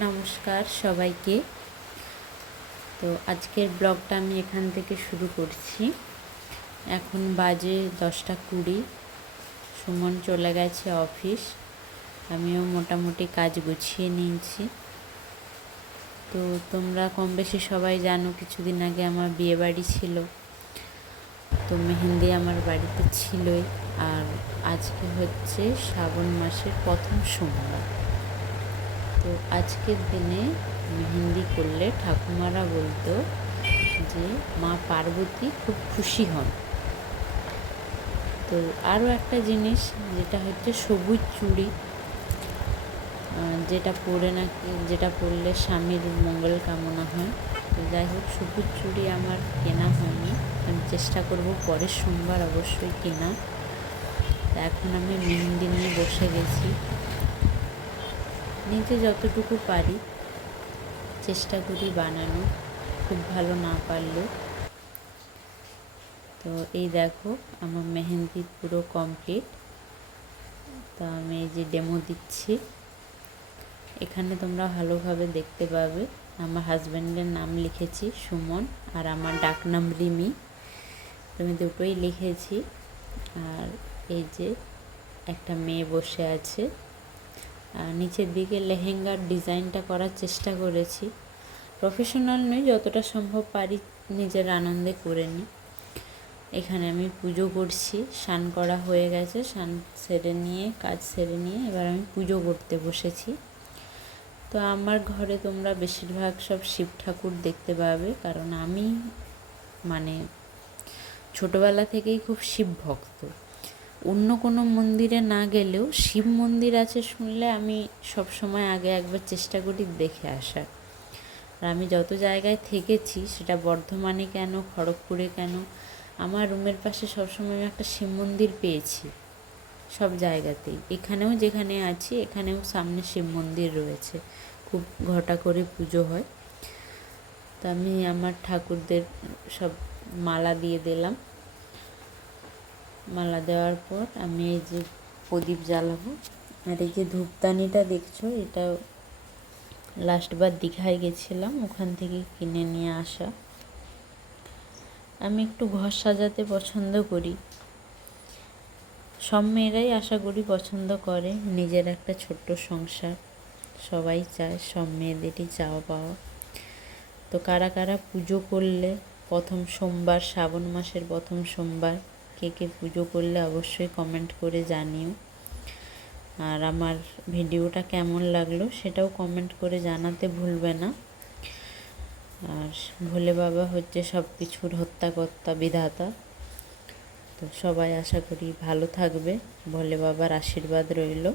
নমস্কার সবাইকে। তো আজকের ব্লগটা আমি এখান থেকে শুরু করছি। এখন বাজে দশটা কুড়ি। সুমন চলে গেছে অফিস। আমিও মোটামুটি কাজ গুছিয়ে নিয়েছি। তো তোমরা কম বেশি সবাই জানো, কিছুদিন আগে আমার বিয়ে বাড়ি ছিল। তো মেহেন্দি আমার বাড়িতে ছিলই। আর আজকে হচ্ছে শ্রাবণ মাসের প্রথম সোমবার। তো আজকের দিনে মেহেন্দি করলে ঠাকুমারা বলতো যে মা পার্বতী খুব খুশি হন। তো আরও একটা জিনিস যেটা হচ্ছে সবুজ চুড়ি যেটা পরে নাকি, যেটা পরলে স্বামীর মঙ্গল কামনা হয়। তো যাই হোক, সবুজ চুড়ি আমার কেনা হয়নি। আমি চেষ্টা করব পরের সোমবার অবশ্যই কেনা। এখন আমি মেহেন্দি নিয়ে বসে গেছি। নিজে যতটুকু পারি চেষ্টা করি বানানো, খুব ভালো না পারলেও। তো এই দেখো, আমার মেহেন্দি পুরো কমপ্লিট তো আমি এই যে ডেমো দিচ্ছি। এখানে তোমরা ভালোভাবে দেখতে পাবে, আমার হাজব্যান্ডের নাম লিখেছি সুমন আর আমার ডাক নাম রিমি। আমি দুটোই লিখেছি। আর এই যে একটা মেয়ে বসে আছে। নিচের দিকে লেহেঙ্গার ডিজাইনটা করার চেষ্টা করেছি। প্রফেশনাল নই, যতটা সম্ভব পারি নিজের আনন্দে করে নিই। এখানে আমি পুজো করছি, স্নান করা হয়ে গেছে, স্নান সেরে নিয়ে, কাজ সেরে নিয়ে এবার আমি পুজো করতে বসেছি। তো আমার ঘরে তোমরা বেশিরভাগ সব শিব ঠাকুর দেখতে পাবে, কারণ আমি মানে ছোটোবেলা থেকেই খুব শিব ভক্ত। অন্য কোনো মন্দিরে না গেলেও শিব মন্দির আছে শুনলে আমি সব সময় আগে একবার চেষ্টা করি দেখে আসার। আর আমি যত জায়গায় থেকেছি সেটা বর্ধমানে কেন, খড়গপুরে কেন, আমার রুমের পাশে সবসময় আমি একটা শিব মন্দির পেয়েছি সব জায়গাতেই। এখানেও যেখানে আছি, এখানেও সামনে শিব মন্দির রয়েছে। খুব ঘটা করে পুজো হয়। তো আমি আমার ঠাকুরদের সব মালা দিয়ে দিলাম। মালা দেওয়ার পর আমি এই যে প্রদীপ জ্বালাবো। আর এই যে ধূপদানিটা দেখছ, এটা লাস্টবার দীঘায় গেছিলাম, ওখান থেকে কিনে নিয়ে আসা। আমি একটু ঘর সাজাতে পছন্দ করি। সব মেয়েরাই আশা করি পছন্দ করে, নিজের একটা ছোট্ট সংসার। সবাই চায় সব মেয়েদেরই চাওয়া পাওয়া। তো কারা কারা পুজো করলে প্রথম সোমবার, শ্রাবণ মাসের প্রথম সোমবার কে কে পুজো করলে অবশ্যই কমেন্ট করে জানিও। আর আমার ভিডিওটা কেমন লাগল সেটাও কমেন্ট করে জানাতে ভুলবে না। আর ভোলে বাবা হচ্ছে সব কিছুর হত্যাকর্তা, বিধাতা। তো সবাই আশা করি ভালো থাকবে। ভোলে বাবার আশীর্বাদ রইল।